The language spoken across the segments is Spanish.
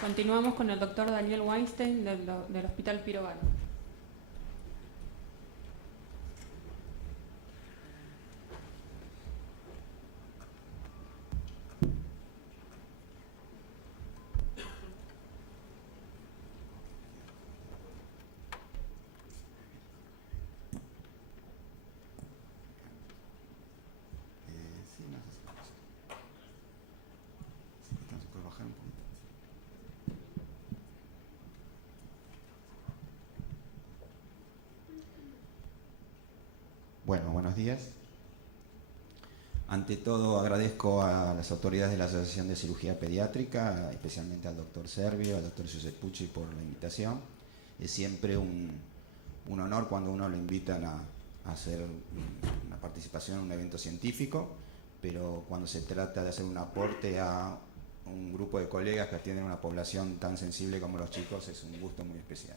Continuamos con el doctor Daniel Weinstein del Hospital Piro Gal. Sí, no sé si se puede bajar un poquito. Bueno, buenos días. Ante todo agradezco a las autoridades de la Asociación de Cirugía Pediátrica, especialmente al doctor Servio, al doctor Josep Pucci por la invitación. Es siempre un honor cuando uno lo invitan a hacer una participación en un evento científico, pero cuando se trata de hacer un aporte a un grupo de colegas que atienden a una población tan sensible como los chicos es un gusto muy especial.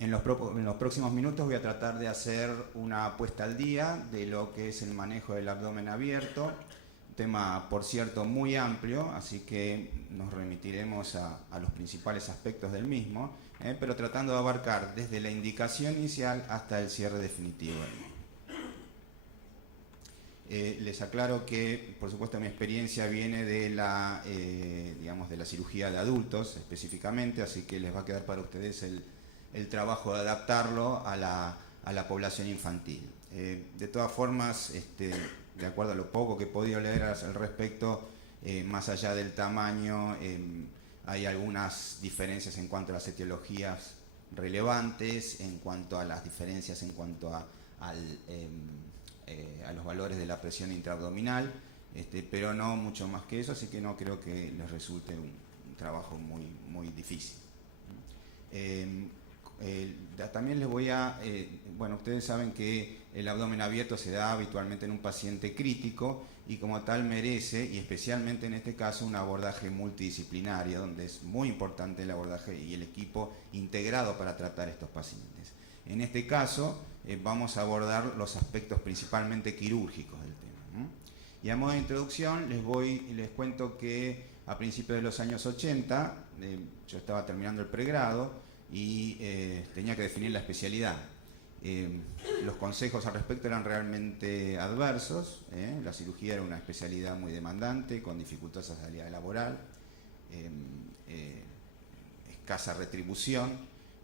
En los próximos minutos voy a tratar de hacer una puesta al día de lo que es el manejo del abdomen abierto, un tema, por cierto, muy amplio, así que nos remitiremos a los principales aspectos del mismo, pero tratando de abarcar desde la indicación inicial hasta el cierre definitivo del mismo. Les aclaro que, por supuesto, mi experiencia viene de la, digamos, de la cirugía de adultos específicamente, así que les va a quedar para ustedes el trabajo de adaptarlo a la población infantil. De todas formas, de acuerdo a lo poco que he podido leer al respecto, más allá del tamaño, hay algunas diferencias en cuanto a las etiologías relevantes, en cuanto a las diferencias en cuanto a los valores de la presión intraabdominal, pero no mucho más que eso, así que no creo que les resulte un trabajo muy difícil. También les voy a, bueno, ustedes saben que el abdomen abierto se da habitualmente en un paciente crítico y como tal merece, y especialmente en este caso, un abordaje multidisciplinario, donde es muy importante el abordaje y el equipo integrado para tratar estos pacientes. En este caso, vamos a abordar los aspectos principalmente quirúrgicos del tema. Y a modo de introducción, les cuento que a principios de los años 80, yo estaba terminando el pregrado, y tenía que definir la especialidad. Los consejos al respecto eran realmente adversos. La cirugía era una especialidad muy demandante, con dificultades a salida laboral, escasa retribución,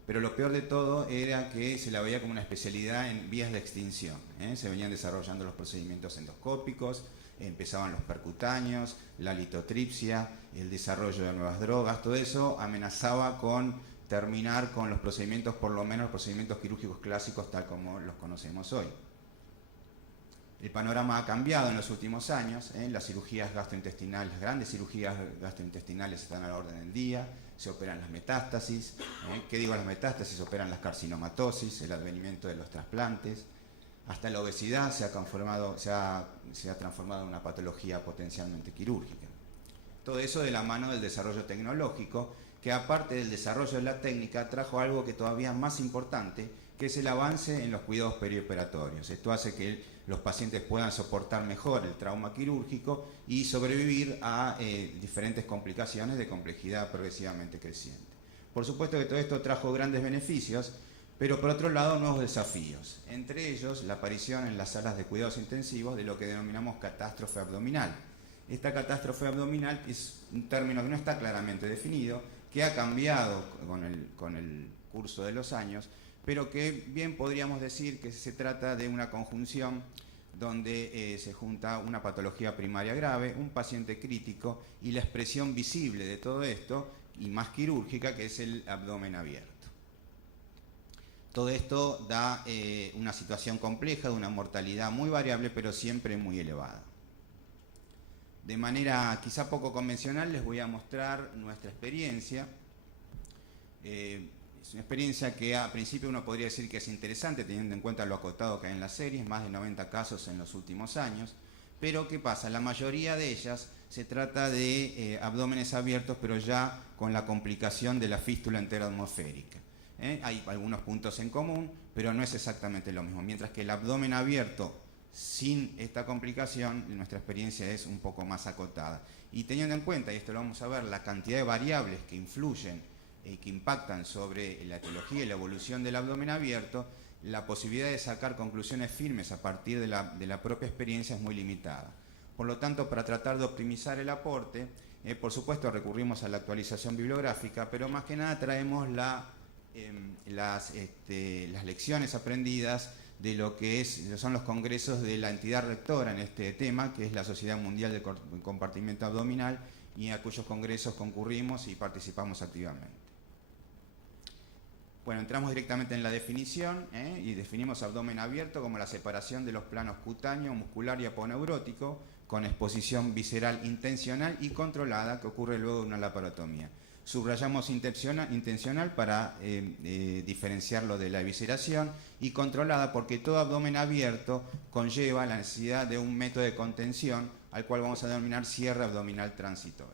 pero lo peor de todo era que se la veía como una especialidad en vías de extinción. Se venían desarrollando los procedimientos endoscópicos, empezaban los percutáneos, la litotripsia, el desarrollo de nuevas drogas, todo eso amenazaba con terminar con los procedimientos, por lo menos los procedimientos quirúrgicos clásicos tal como los conocemos hoy. El panorama ha cambiado en los últimos años, las cirugías gastrointestinales, las grandes cirugías gastrointestinales están a la orden del día, se operan las metástasis, ¿qué digo las metástasis? Se operan las carcinomatosis, el advenimiento de los trasplantes, hasta la obesidad se ha transformado en una patología potencialmente quirúrgica. Todo eso de la mano del desarrollo tecnológico, que aparte del desarrollo de la técnica trajo algo que todavía es más importante, que es el avance en los cuidados perioperatorios. Esto hace que los pacientes puedan soportar mejor el trauma quirúrgico y sobrevivir a diferentes complicaciones de complejidad progresivamente creciente. Por supuesto que todo esto trajo grandes beneficios, pero por otro lado nuevos desafíos, entre ellos la aparición en las salas de cuidados intensivos de lo que denominamos catástrofe abdominal. Esta catástrofe abdominal es un término que no está claramente definido, que ha cambiado con el curso de los años, pero que bien podríamos decir que se trata de una conjunción donde se junta una patología primaria grave, un paciente crítico y la expresión visible de todo esto, y más quirúrgica, que es el abdomen abierto. Todo esto da una situación compleja, de una mortalidad muy variable, pero siempre muy elevada. De manera quizá poco convencional les voy a mostrar nuestra experiencia. Es una experiencia que a principio uno podría decir que es interesante, teniendo en cuenta lo acotado que hay en la serie, más de 90 casos en los últimos años. Pero ¿qué pasa? La mayoría de ellas se trata de abdómenes abiertos, pero ya con la complicación de la fístula enteroatmosférica. Hay algunos puntos en común, pero no es exactamente lo mismo. Mientras que el abdomen abierto Sin esta complicación, nuestra experiencia es un poco más acotada. Y teniendo en cuenta, y esto lo vamos a ver, la cantidad de variables que influyen y que impactan sobre la etiología y la evolución del abdomen abierto, la posibilidad de sacar conclusiones firmes a partir de la propia experiencia es muy limitada. Por lo tanto, para tratar de optimizar el aporte, por supuesto recurrimos a la actualización bibliográfica, pero más que nada traemos las lecciones aprendidas de lo que son los congresos de la entidad rectora en este tema, que es la Sociedad Mundial de Compartimiento Abdominal, y a cuyos congresos concurrimos y participamos activamente. Bueno, entramos directamente en la definición y definimos abdomen abierto como la separación de los planos cutáneo, muscular y aponeurótico con exposición visceral intencional y controlada que ocurre luego de una laparotomía. Subrayamos intencional para diferenciarlo de la evisceración, y controlada porque todo abdomen abierto conlleva la necesidad de un método de contención al cual vamos a denominar cierre abdominal transitorio.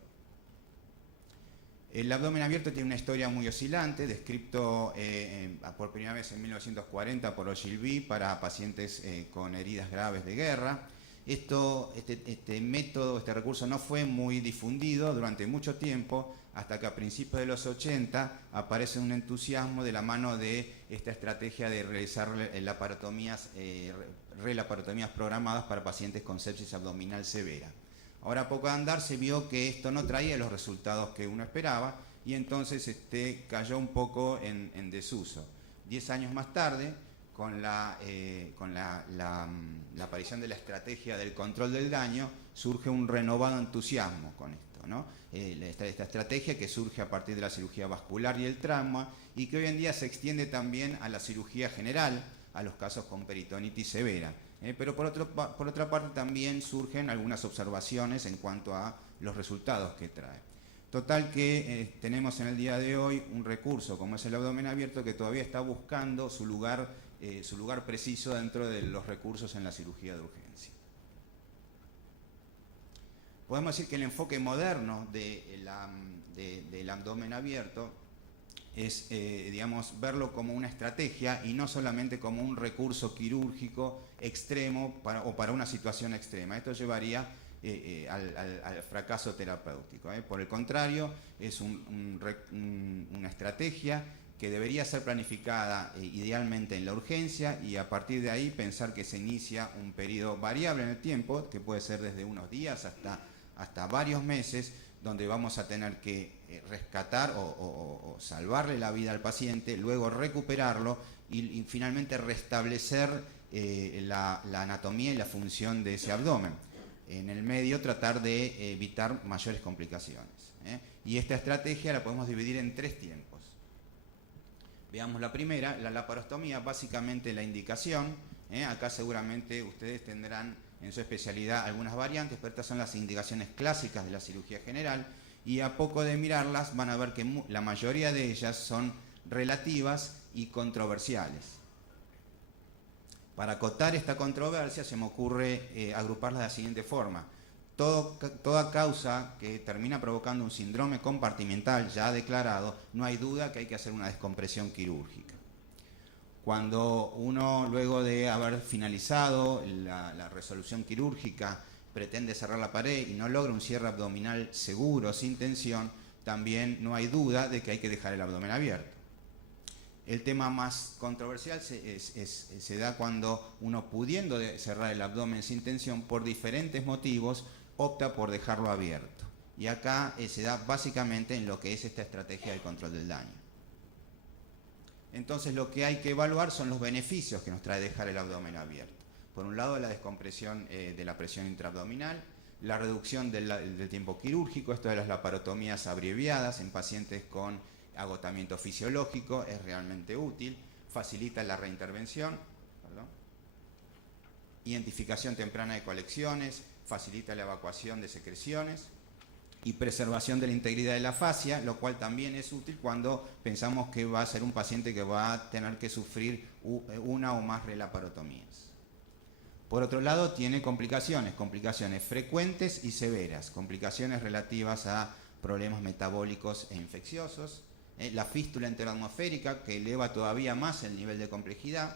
El abdomen abierto tiene una historia muy oscilante, descrito por primera vez en 1940 por Ogilvy para pacientes con heridas graves de guerra. Este método, este recurso no fue muy difundido durante mucho tiempo, hasta que a principios de los 80 aparece un entusiasmo de la mano de esta estrategia de realizar relaparotomías programadas para pacientes con sepsis abdominal severa. Ahora, a poco de andar, se vio que esto no traía los resultados que uno esperaba, y entonces cayó un poco en desuso. 10 años más tarde, con la aparición de la estrategia del control del daño, surge un renovado entusiasmo con esto, ¿no? Esta estrategia que surge a partir de la cirugía vascular y el trauma, y que hoy en día se extiende también a la cirugía general, a los casos con peritonitis severa. Pero por otra parte también surgen algunas observaciones en cuanto a los resultados que trae. Total que tenemos en el día de hoy un recurso como es el abdomen abierto que todavía está buscando su lugar preciso dentro de los recursos en la cirugía de urgencia. Podemos decir que el enfoque moderno del abdomen abierto es, verlo como una estrategia y no solamente como un recurso quirúrgico extremo para una situación extrema. Esto llevaría al fracaso terapéutico. Por el contrario, es una estrategia que debería ser planificada idealmente en la urgencia, y a partir de ahí pensar que se inicia un periodo variable en el tiempo, que puede ser desde unos días hasta varios meses, donde vamos a tener que rescatar o salvarle la vida al paciente, luego recuperarlo y finalmente restablecer la anatomía y la función de ese abdomen. En el medio tratar de evitar mayores complicaciones. Y esta estrategia la podemos dividir en 3 tiempos. Veamos la primera, la laparostomía, básicamente la indicación. Acá seguramente ustedes tendrán en su especialidad algunas variantes, pero estas son las indicaciones clásicas de la cirugía general, y a poco de mirarlas van a ver que la mayoría de ellas son relativas y controversiales. Para acotar esta controversia se me ocurre agruparlas de la siguiente forma. Toda causa que termina provocando un síndrome compartimental ya declarado, no hay duda que hay que hacer una descompresión quirúrgica. Cuando uno, luego de haber finalizado la resolución quirúrgica, pretende cerrar la pared y no logra un cierre abdominal seguro, sin tensión, también no hay duda de que hay que dejar el abdomen abierto. El tema más controversial se da cuando uno, pudiendo cerrar el abdomen sin tensión, por diferentes motivos, opta por dejarlo abierto. Y acá se da básicamente en lo que es esta estrategia de control del daño. Entonces lo que hay que evaluar son los beneficios que nos trae dejar el abdomen abierto. Por un lado, la descompresión de la presión intraabdominal, la reducción del tiempo quirúrgico, esto de las laparotomías abreviadas en pacientes con agotamiento fisiológico es realmente útil, facilita la reintervención, identificación temprana de colecciones, facilita la evacuación de secreciones y preservación de la integridad de la fascia, lo cual también es útil cuando pensamos que va a ser un paciente que va a tener que sufrir una o más relaparotomías. Por otro lado, tiene complicaciones frecuentes y severas, complicaciones relativas a problemas metabólicos e infecciosos, la fístula enteroatmosférica, que eleva todavía más el nivel de complejidad,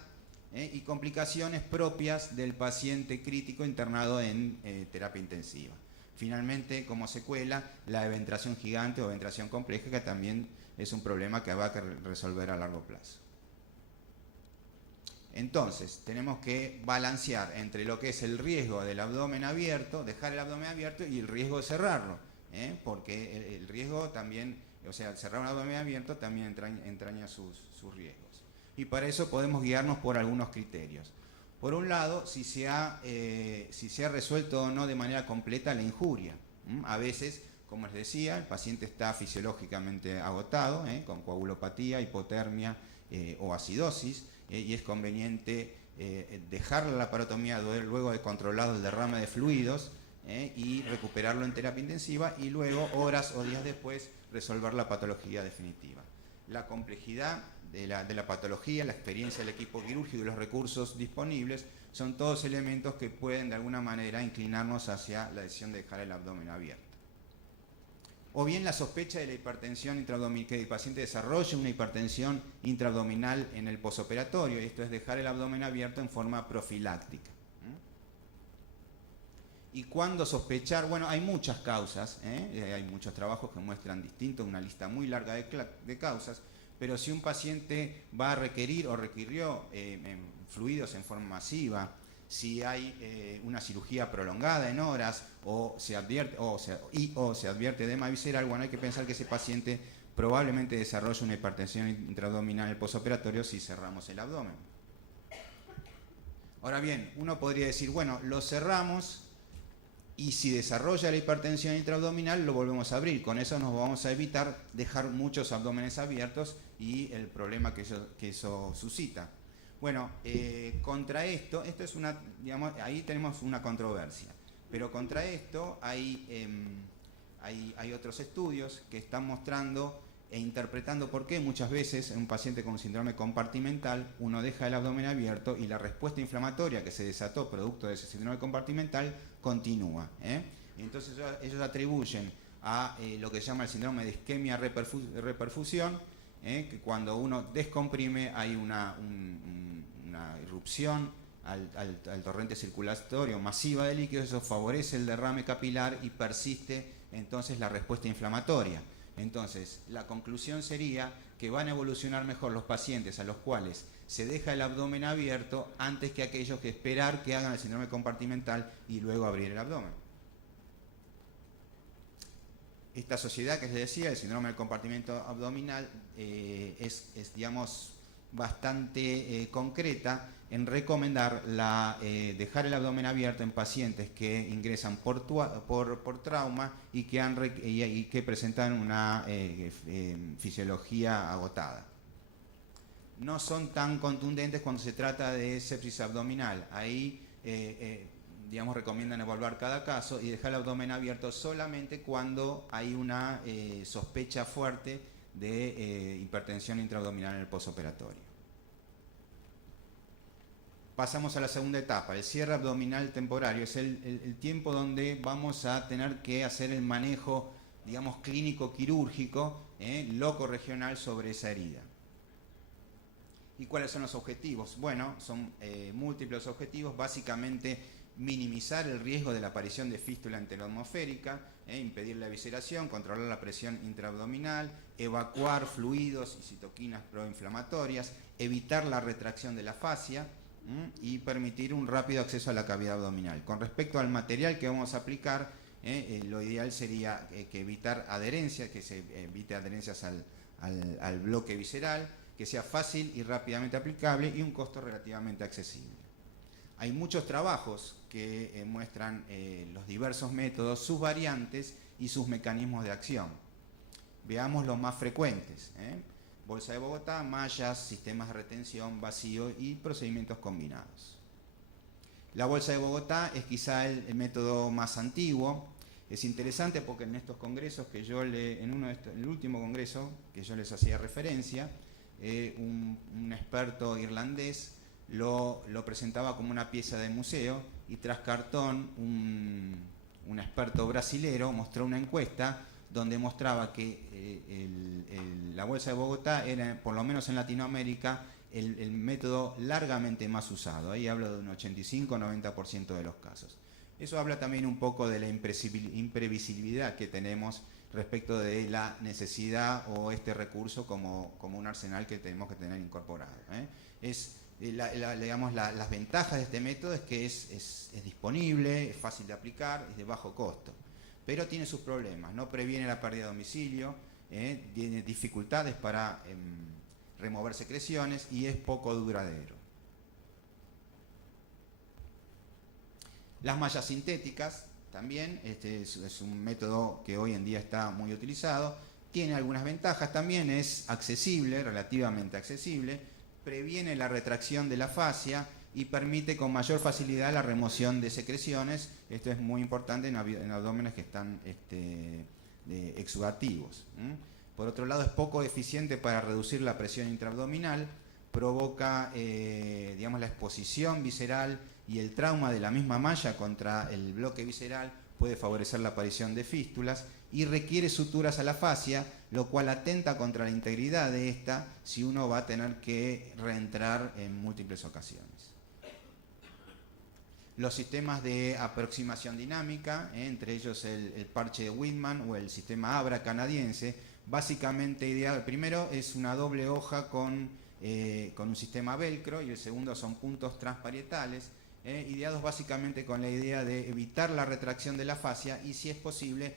y complicaciones propias del paciente crítico internado en terapia intensiva. Finalmente, como secuela, la eventración gigante o eventración compleja, que también es un problema que va a resolver a largo plazo. Entonces, tenemos que balancear entre lo que es el riesgo del abdomen abierto, dejar el abdomen abierto, y el riesgo de cerrarlo, porque el riesgo también, o sea, cerrar un abdomen abierto también entraña sus riesgos. Y para eso podemos guiarnos por algunos criterios. Por un lado, si se ha resuelto o no de manera completa la injuria. A veces, como les decía, el paciente está fisiológicamente agotado, con coagulopatía, hipotermia o acidosis, y es conveniente dejar la laparotomía luego de controlado el derrame de fluidos y recuperarlo en terapia intensiva, y luego, horas o días después, resolver la patología definitiva. La complejidad de la patología, la experiencia del equipo quirúrgico y los recursos disponibles son todos elementos que pueden de alguna manera inclinarnos hacia la decisión de dejar el abdomen abierto. O bien la sospecha de la hipertensión intraabdominal, que el paciente desarrolle una hipertensión intraabdominal en el posoperatorio, esto es dejar el abdomen abierto en forma profiláctica. ¿Y cuándo sospechar? Bueno, hay muchas causas, hay muchos trabajos que muestran una lista muy larga de causas, pero si un paciente va a requerir o requirió fluidos en forma masiva, si hay una cirugía prolongada en horas, o se advierte edema visceral, bueno, hay que pensar que ese paciente probablemente desarrolle una hipertensión intraabdominal en el posoperatorio si cerramos el abdomen. Ahora bien, uno podría decir, bueno, lo cerramos y si desarrolla la hipertensión intraabdominal lo volvemos a abrir. Con eso nos vamos a evitar dejar muchos abdómenes abiertos y el problema que eso suscita. Bueno, contra esto es una, digamos, ahí tenemos una controversia, pero contra esto hay otros estudios que están mostrando e interpretando por qué muchas veces en un paciente con síndrome compartimental uno deja el abdomen abierto y la respuesta inflamatoria que se desató producto de ese síndrome compartimental continúa. Entonces ellos atribuyen a lo que se llama el síndrome de isquemia reperfusión, que cuando uno descomprime hay una irrupción al torrente circulatorio masiva de líquidos, eso favorece el derrame capilar y persiste entonces la respuesta inflamatoria. Entonces, la conclusión sería que van a evolucionar mejor los pacientes a los cuales se deja el abdomen abierto antes que aquellos que esperar que hagan el síndrome compartimental y luego abrir el abdomen. Esta sociedad que les decía, el síndrome del compartimento abdominal, es digamos, bastante concreta en recomendar dejar el abdomen abierto en pacientes que ingresan por trauma y que presentan una fisiología agotada. No son tan contundentes cuando se trata de sepsis abdominal. Ahí digamos, recomiendan evaluar cada caso y dejar el abdomen abierto solamente cuando hay una sospecha fuerte de hipertensión intraabdominal en el posoperatorio. Pasamos a la segunda etapa, el cierre abdominal temporario. Es el tiempo donde vamos a tener que hacer el manejo, digamos, clínico quirúrgico, loco regional sobre esa herida. ¿Y cuáles son los objetivos? Bueno, son múltiples objetivos, básicamente minimizar el riesgo de la aparición de fístula enteroatmosférica, impedir la evisceración, controlar la presión intraabdominal, evacuar fluidos y citoquinas proinflamatorias, evitar la retracción de la fascia y permitir un rápido acceso a la cavidad abdominal. Con respecto al material que vamos a aplicar, lo ideal sería que evitar adherencias, que se evite adherencias al bloque visceral, que sea fácil y rápidamente aplicable y un costo relativamente accesible. Hay muchos trabajos que muestran los diversos métodos, sus variantes y sus mecanismos de acción. Veamos los más frecuentes. Bolsa de Bogotá, mallas, sistemas de retención, vacío y procedimientos combinados. La bolsa de Bogotá es quizá el método más antiguo. Es interesante porque en estos congresos que en el último congreso que yo les hacía referencia, un experto irlandés lo presentaba como una pieza de museo y tras cartón un experto brasilero mostró una encuesta donde mostraba que la Bolsa de Bogotá era, por lo menos en Latinoamérica, el método largamente más usado. Ahí hablo de un 85-90% de los casos. Eso habla también un poco de la imprevisibilidad que tenemos respecto de la necesidad o este recurso como un arsenal que tenemos que tener incorporado. Las ventajas de este método es que es disponible, es fácil de aplicar, es de bajo costo, pero tiene sus problemas. No previene la pérdida de domicilio, tiene dificultades para remover secreciones y es poco duradero. Las mallas sintéticas también, este es un método que hoy en día está muy utilizado, tiene algunas ventajas también, es accesible, relativamente accesible, previene la retracción de la fascia y permite con mayor facilidad la remoción de secreciones. Esto es muy importante en abdómenes que están exudativos. Por otro lado, es poco eficiente para reducir la presión intraabdominal, provoca la exposición visceral y el trauma de la misma malla contra el bloque visceral puede favorecer la aparición de fístulas y requiere suturas a la fascia, lo cual atenta contra la integridad de esta si uno va a tener que reentrar en múltiples ocasiones. Los sistemas de aproximación dinámica, entre ellos el parche de Whitman o el sistema Abra canadiense, básicamente ideal. Primero es una doble hoja con un sistema velcro y el segundo son puntos transparietales, ideados básicamente con la idea de evitar la retracción de la fascia y, si es posible,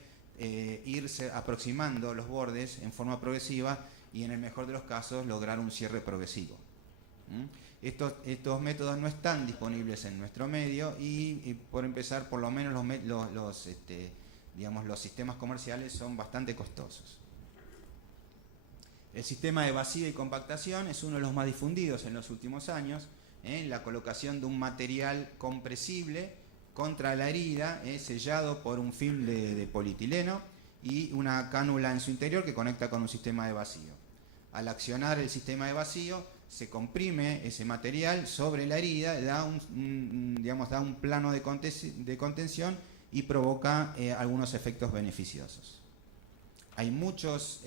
irse aproximando los bordes en forma progresiva y, en el mejor de los casos, lograr un cierre progresivo. Estos métodos no están disponibles en nuestro medio y por empezar, por lo menos los sistemas comerciales son bastante costosos. El sistema de vacío y compactación es uno de los más difundidos en los últimos años. La colocación de un material compresible contra la herida, sellado por un film de polietileno y una cánula en su interior que conecta con un sistema de vacío. Al accionar el sistema de vacío, se comprime ese material sobre la herida, da un plano de contención y provoca algunos efectos beneficiosos. Hay muchas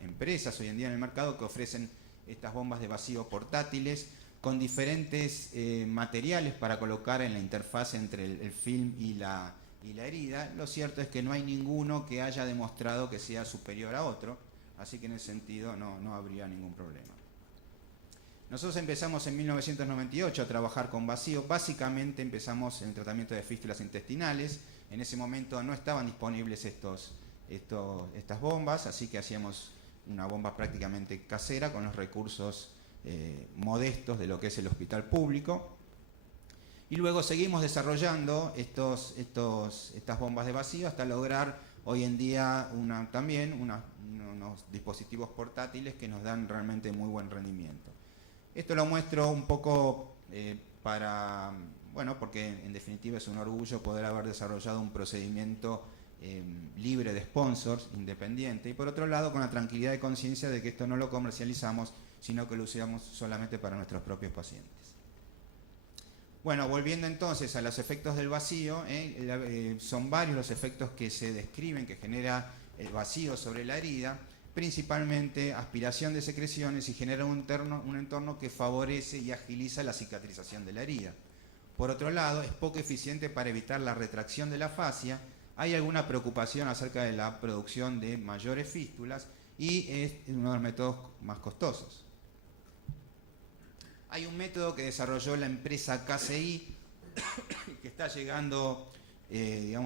empresas hoy en día en el mercado que ofrecen estas bombas de vacío portátiles con diferentes materiales para colocar en la interfaz entre el film y la herida. Lo cierto es que no hay ninguno que haya demostrado que sea superior a otro, así que en ese sentido no habría ningún problema. Nosotros empezamos en 1998 a trabajar con vacío. Básicamente empezamos en el tratamiento de fístulas intestinales. En ese momento no estaban disponibles estas bombas, así que hacíamos una bomba prácticamente casera con los recursos modestos de lo que es el hospital público. Y luego seguimos desarrollando estas bombas de vacío hasta lograr hoy en día unos dispositivos portátiles que nos dan realmente muy buen rendimiento. Esto lo muestro un poco porque en definitiva es un orgullo poder haber desarrollado un procedimiento libre de sponsors, independiente, y por otro lado con la tranquilidad de conciencia de que esto no lo comercializamos, sino que lo usamos solamente para nuestros propios pacientes. Bueno, volviendo entonces a los efectos del vacío, son varios los efectos que se describen que genera el vacío sobre la herida, principalmente aspiración de secreciones, y genera un entorno que favorece y agiliza la cicatrización de la herida. Por otro lado, es poco eficiente para evitar la retracción de la fascia. Hay alguna preocupación acerca de la producción de mayores fístulas y es uno de los métodos más costosos. Hay un método que desarrolló la empresa KCI que está llegando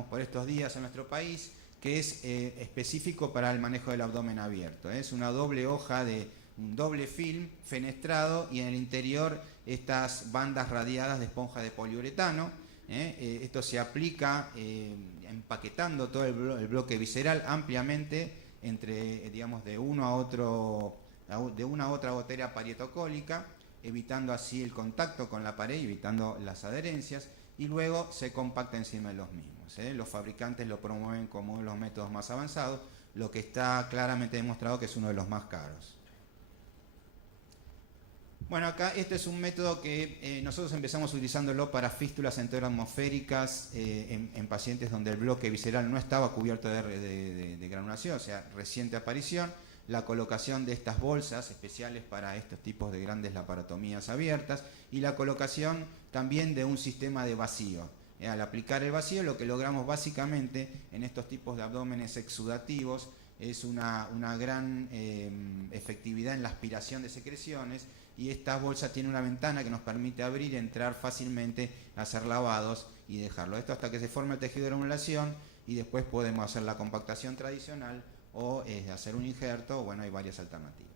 por estos días a nuestro país, que es específico para el manejo del abdomen abierto. Es una doble hoja de un doble film fenestrado y en el interior estas bandas radiadas de esponja de poliuretano. Esto se aplica empaquetando todo el bloque visceral ampliamente entre, de una a otra gotera parietocólica, evitando así el contacto con la pared y evitando las adherencias, y luego se compacta encima de los mismos. Los fabricantes lo promueven como uno de los métodos más avanzados, lo que está claramente demostrado que es uno de los más caros. Bueno, acá este es un método que nosotros empezamos utilizándolo para fístulas enteroatmosféricas en pacientes donde el bloque visceral no estaba cubierto de granulación, o sea, reciente aparición. La colocación de estas bolsas especiales para estos tipos de grandes laparotomías abiertas y la colocación también de un sistema de vacío. Al aplicar el vacío, lo que logramos básicamente en estos tipos de abdómenes exudativos es una gran efectividad en la aspiración de secreciones, y esta bolsa tiene una ventana que nos permite abrir, entrar fácilmente, hacer lavados y dejarlo. Esto hasta que se forme el tejido de granulación, y después podemos hacer la compactación tradicional o hacer un injerto. Bueno, hay varias alternativas.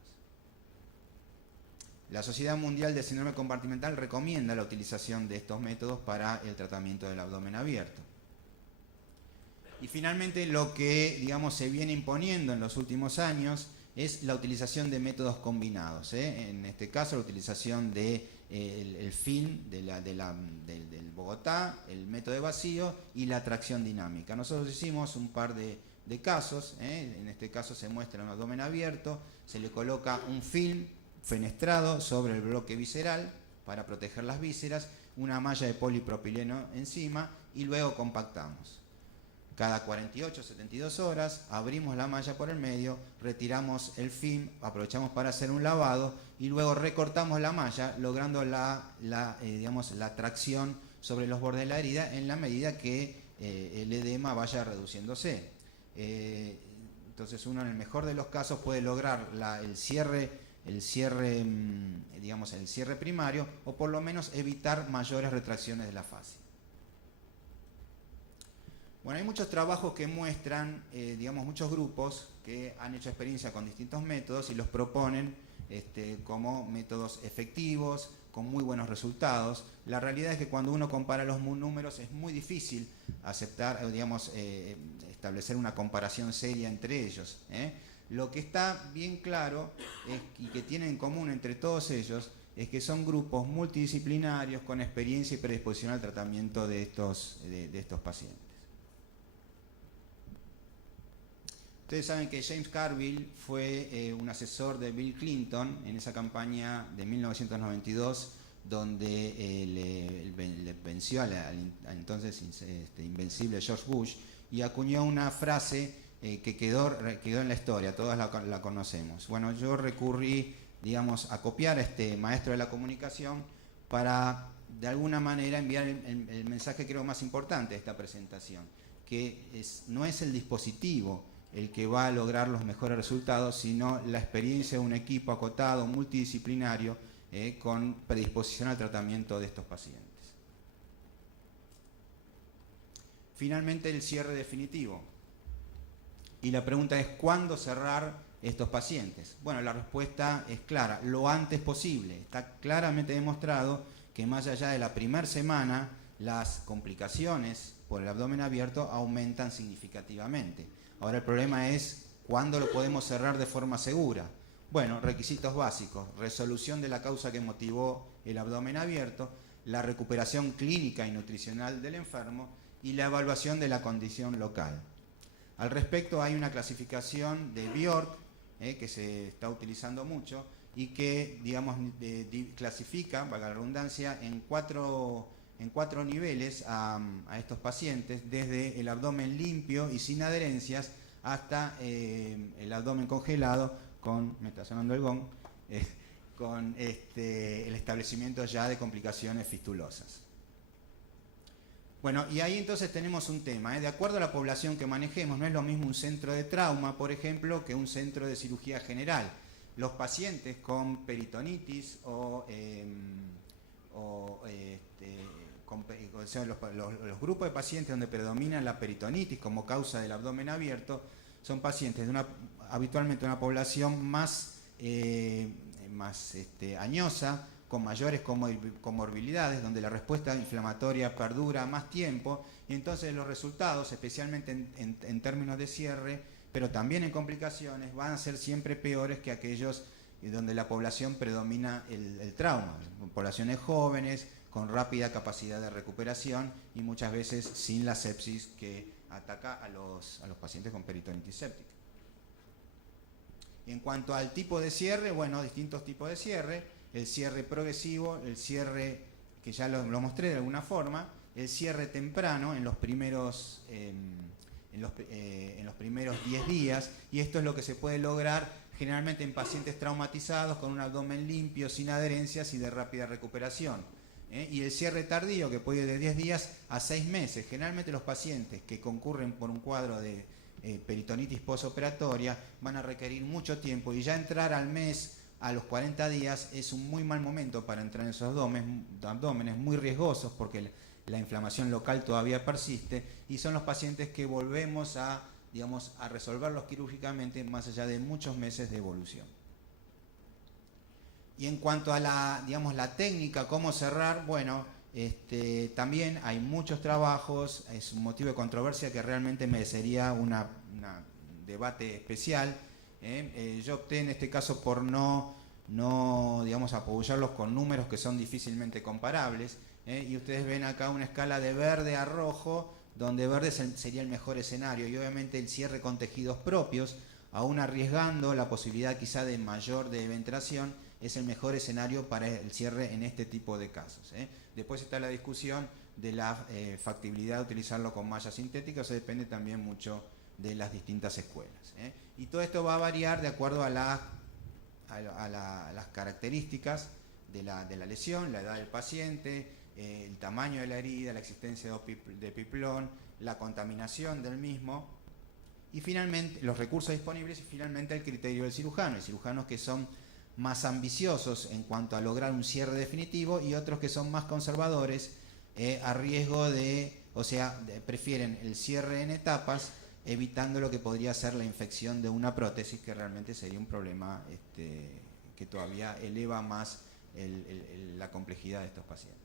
La Sociedad Mundial de Síndrome Compartimental recomienda la utilización de estos métodos para el tratamiento del abdomen abierto. Y finalmente lo que, digamos, se viene imponiendo en los últimos años es la utilización de métodos combinados. En este caso, la utilización del film del Bogotá, el método de vacío y la tracción dinámica. Nosotros hicimos un par de casos. En este caso se muestra un abdomen abierto, se le coloca un film fenestrado sobre el bloque visceral para proteger las vísceras, una malla de polipropileno encima, y luego compactamos. Cada 48 o 72 horas abrimos la malla por el medio, retiramos el film, aprovechamos para hacer un lavado y luego recortamos la malla, logrando la tracción sobre los bordes de la herida en la medida que el edema vaya reduciéndose. Entonces uno, en el mejor de los casos, puede lograr el cierre primario, o por lo menos evitar mayores retracciones de la fascia. Bueno, hay muchos trabajos que muestran, muchos grupos que han hecho experiencia con distintos métodos y los proponen como métodos efectivos, con muy buenos resultados. La realidad es que cuando uno compara los números es muy difícil aceptar, establecer una comparación seria entre ellos. Lo que está bien claro y que tienen en común entre todos ellos es que son grupos multidisciplinarios con experiencia y predisposición al tratamiento de estos pacientes. Ustedes saben que James Carville fue un asesor de Bill Clinton en esa campaña de 1992, donde le venció al entonces invencible George Bush, y acuñó una frase que quedó en la historia, todas la conocemos. Bueno, yo recurrí, a copiar a este maestro de la comunicación para, de alguna manera, enviar el mensaje, creo, más importante de esta presentación, que no es el dispositivo el que va a lograr los mejores resultados, sino la experiencia de un equipo acotado, multidisciplinario, con predisposición al tratamiento de estos pacientes. Finalmente, el cierre definitivo. Y la pregunta es, ¿cuándo cerrar estos pacientes? Bueno, la respuesta es clara: lo antes posible. Está claramente demostrado que más allá de la primera semana, las complicaciones por el abdomen abierto aumentan significativamente. Ahora el problema es, ¿cuándo lo podemos cerrar de forma segura? Bueno, requisitos básicos: resolución de la causa que motivó el abdomen abierto, la recuperación clínica y nutricional del enfermo y la evaluación de la condición local. Al respecto, hay una clasificación de Bjork que se está utilizando mucho y que, clasifica, valga la redundancia, en cuatro niveles a estos pacientes, desde el abdomen limpio y sin adherencias hasta el abdomen congelado me está sonando el gong, con el establecimiento ya de complicaciones fistulosas. Bueno, y ahí entonces tenemos un tema. De acuerdo a la población que manejemos, no es lo mismo un centro de trauma, por ejemplo, que un centro de cirugía general. Los pacientes con peritonitis los grupos de pacientes donde predomina la peritonitis como causa del abdomen abierto son pacientes de habitualmente una población más añosa, con mayores comorbilidades, donde la respuesta inflamatoria perdura más tiempo, y entonces los resultados, especialmente en términos de cierre, pero también en complicaciones, van a ser siempre peores que aquellos donde la población predomina el trauma. Poblaciones jóvenes, con rápida capacidad de recuperación y muchas veces sin la sepsis que ataca a los pacientes con peritonitis séptica. En cuanto al tipo de cierre, bueno, distintos tipos de cierre. el cierre progresivo, el cierre que ya lo mostré de alguna forma, el cierre temprano en los primeros 10 días, y esto es lo que se puede lograr generalmente en pacientes traumatizados con un abdomen limpio, sin adherencias y de rápida recuperación. Y el cierre tardío, que puede ir de 10 días a 6 meses. Generalmente los pacientes que concurren por un cuadro de peritonitis postoperatoria van a requerir mucho tiempo, y ya entrar al mes, a los 40 días, es un muy mal momento para entrar en esos abdómenes muy riesgosos, porque la inflamación local todavía persiste, y son los pacientes que volvemos a, digamos, a resolverlos quirúrgicamente más allá de muchos meses de evolución. Y en cuanto a la, digamos, la técnica, cómo cerrar, bueno, también hay muchos trabajos, es un motivo de controversia que realmente merecería un debate especial. Yo opté en este caso por no digamos, apabullarlos con números que son difícilmente comparables, y ustedes ven acá una escala de verde a rojo, donde verde sería el mejor escenario, y obviamente el cierre con tejidos propios, aún arriesgando la posibilidad quizá de mayor deventración, es el mejor escenario para el cierre en este tipo de casos. Después está la discusión de la factibilidad de utilizarlo con mallas sintéticas, eso depende también mucho de las distintas escuelas. Y todo esto va a variar de acuerdo a las características de la lesión, la edad del paciente, el tamaño de la herida, la existencia de epiplón, la contaminación del mismo, y finalmente los recursos disponibles, y finalmente el criterio del cirujano. Hay cirujanos que son más ambiciosos en cuanto a lograr un cierre definitivo, y otros que son más conservadores, a riesgo prefieren el cierre en etapas, evitando lo que podría ser la infección de una prótesis, que realmente sería un problema que todavía eleva más la complejidad de estos pacientes.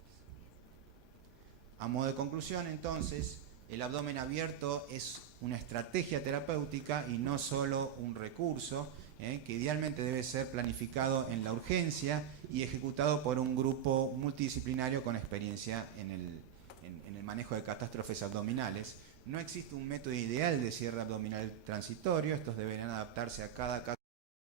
A modo de conclusión, entonces, el abdomen abierto es una estrategia terapéutica y no solo un recurso, que idealmente debe ser planificado en la urgencia y ejecutado por un grupo multidisciplinario con experiencia en el manejo de catástrofes abdominales. No existe un método ideal de cierre abdominal transitorio, estos deberán adaptarse a cada caso